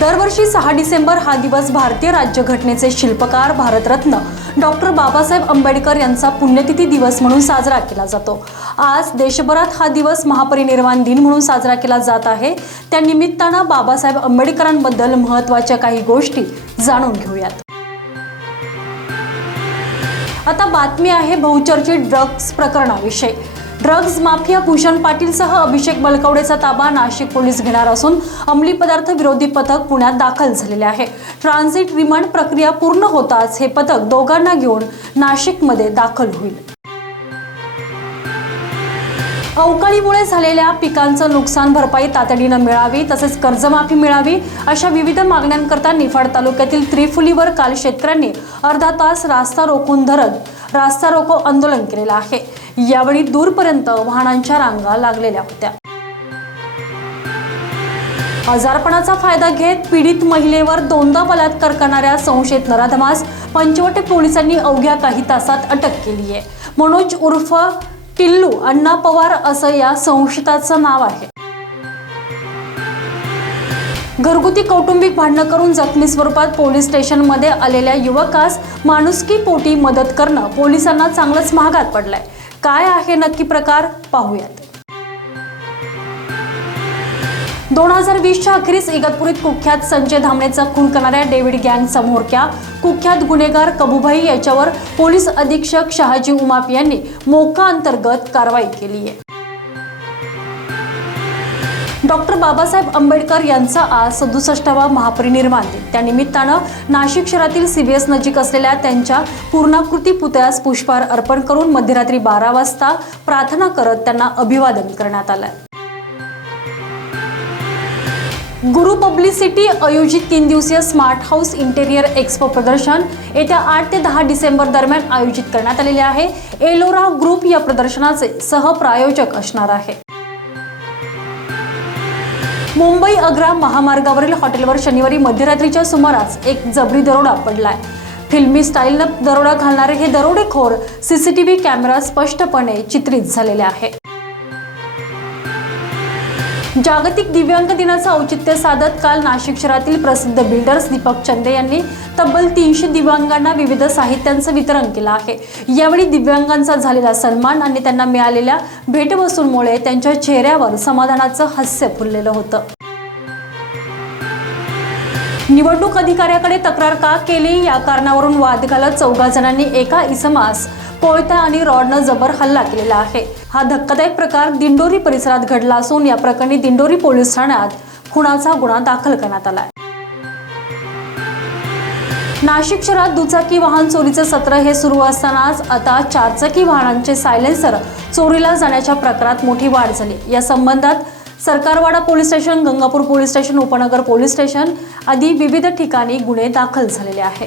दरवर्षी सहा डिसेंबर हा दिवस भारतीय राज्यघटनेचे शिल्पकार भारतरत्न डॉक्टर बाबासाहेब आंबेडकर यांचा पुण्यतिथी दिवस म्हणून साजरा केला जातो. आज देशभरात हा दिवस महापरिनिर्वाण दिन म्हणून साजरा केला जात आहे. त्या निमित्तानं बाबासाहेब आंबेडकरांबद्दल महत्त्वाच्या काही गोष्टी जाणून घेऊयात. आता बातमी आहे बहुचर्चित ड्रग्ज प्रकरणाविषयी. ड्रग्ज माफिया भूषण पाटीलसह अभिषेक बलकवडेचा ताबा नाशिक पोलीस घेणार असून अंमली पदार्थ विरोधी पथक पुण्यात दाखल झालेले आहे. ट्रान्झिट रिमांड प्रक्रिया पूर्ण होताच हे पथक दोघांना घेऊन नाशिकमध्ये दाखल होईल. अवकाळीमुळे झालेल्या पिकांचं नुकसान भरपाई तातडीनं मिळावी तसेच कर्जमाफी मिळावी अशा विविध मागण्यांकरता निफाड तालुक्यातील त्रिफुलीवर काल शेतकऱ्यांनी अर्धा तास रास्ता रोखून धरत रास्ता रोको आंदोलन केलेलं आहे. यावेळी दूरपर्यंत वाहनांच्या रांगा लागलेल्या होत्या. आजारपणाचा फायदा घेत पीडित महिलेवर दोनदा बलात्कार करणाऱ्या संशयित नराधमास पंचवटे पोलिसांनी अवघ्या काही तासात अटक केली आहे. मनोज उर्फ टिल्लू अण्णा पवार असं या संशयिताचं नाव आहे. घरगुती कौटुंबिक भांडणं करून जखमी स्वरूपात पोलीस स्टेशनमध्ये आलेल्या युवकास माणुसकी पोटी मदत करणं पोलिसांना चांगलंच महागात पडलंय. काय आहे नक्की प्रकार? पाहूयात. दोन हजार वीसच्या अखेरीस इगतपुरीत कुख्यात संजय धामणेचा खून करणाऱ्या डेव्हिड गँग समोरक्या कुख्यात गुन्हेगार कबुभाई याच्यावर पोलीस अधीक्षक शहाजी उमाप यांनी मोका अंतर्गत कारवाई केली आहे डॉक्टर बाबासाहेब आंबेडकर यांचा आज सदुसष्टावा महापरिनिर्वाण दिन. त्यानिमित्तानं नाशिक शहरातील सीबीएस नजीक असलेल्या त्यांच्या पूर्णाकृती पुतळ्यास पुष्पहार अर्पण करून मध्यरात्री बारा वाजता प्रार्थना करत त्यांना अभिवादन करण्यात आलं गुरु पब्लिसिटी आयोजित तीन दिवसीय स्मार्ट हाऊस इंटेरियर एक्स्पो प्रदर्शन येत्या आठ ते दहा डिसेंबर दरम्यान आयोजित करण्यात आलेले आहे. एलोरा ग्रुप या प्रदर्शनाचे सहप्रायोजक असणार आहे. मुंबई अग्रा महामार्गावरील हॉटेलवर शनिवारी मध्यरात्रीच्या सुमारास एक जबरी दरोडा पडलाय. फिल्मी स्टाईलनं दरोडा घालणारे हे दरोडेखोर सीसीटीव्ही कॅमेरा स्पष्टपणे चित्रित झालेले आहे. जागतिक दिव्यांग दिनाचं औचित्य साधत काल नाशिक शहरातील प्रसिद्ध बिल्डर्स दीपक चंदे यांनी तब्बल तीनशे दिव्यांगांना विविध साहित्यांचं वितरण केलं आहे. यावेळी दिव्यांगांचा झालेला सन्मान आणि त्यांना मिळालेल्या भेटवस्तूंमुळे त्यांच्या चेहऱ्यावर समाधानाचं हास्य फुललेलं होतं. निवडणूक अधिकाऱ्याकडे तक्रार का केली? या कारणावरून वाद घालत चौघा जणांनी एका इसमास कोयता आणि रॉडनं जबर हल्ला केलेला आहे. हा धक्कादायक प्रकार दिंडोरी परिसरात घडला असून या प्रकरणी दिंडोरी पोलीस ठाण्यात खुनाचा गुन्हा दाखल करण्यात आला नाशिक शहरात दुचाकी वाहन चोरीचं सत्र हे सुरू असतानाच आता चारचाकी वाहनांचे सायलेन्सर चोरीला जाण्याच्या प्रकारात मोठी वाढ झाली. या संबंधात Sarkarwada police station Gangapur police station Upnagar police station आदी विविध ठिकाणी गुन्हे दाखल झालेले आहे